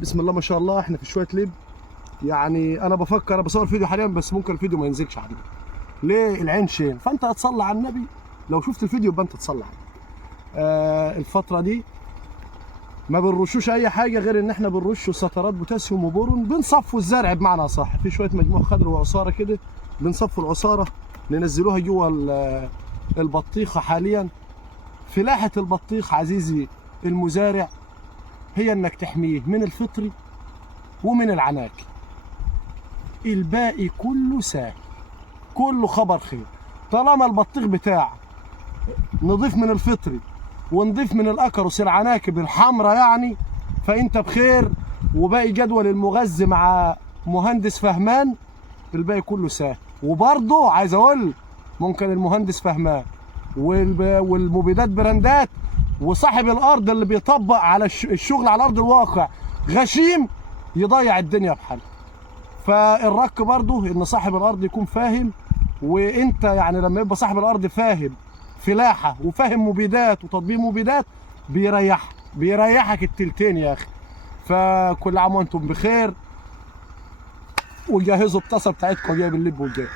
بسم الله ما شاء الله احنا في شويه لب. يعني انا بفكر، انا بصور فيديو حاليا بس ممكن الفيديو ما ينزلش عندي. ليه؟ العين شين، فانت هتصلي على النبي. لو شفت الفيديو يبقى انت تصلي عليه. الفتره دي ما بنرشوش اي حاجه غير ان احنا بنرش سطرات بوتاسيوم وبورون، بنصفوا الزرع بمعنى صح. في شويه مجموع خضر وعصاره كده، بنصفوا العصاره ننزلوها جوه البطيخه. حاليا فلاحه البطيخ عزيزي المزارع هي انك تحميه من الفطري ومن العناكي. الباقي كله سهل، كله خبر خير. طالما البطيخ بتاعك نضيف من الفطري ونضيف من الاكروس العناكب الحمراء يعني، فانت بخير. وباقي جدول المغذي مع مهندس فهمان، الباقي كله سهل. وبرضه عايز اقول ممكن المهندس فهمان والمبيدات براندات وصاحب الارض اللي بيطبق على الشغل على ارض الواقع غشيم يضيع الدنيا بحالها. فالرك برضه ان صاحب الارض يكون فاهم، وانت يعني لما يبقى صاحب الارض فاهم فلاحه وفاهم مبيدات وتطبيق مبيدات بيريحك التلتين يا اخي. فكل عام وانتم بخير، وجهزوا الطاسه بتاعتكم جايب اللب والجاي.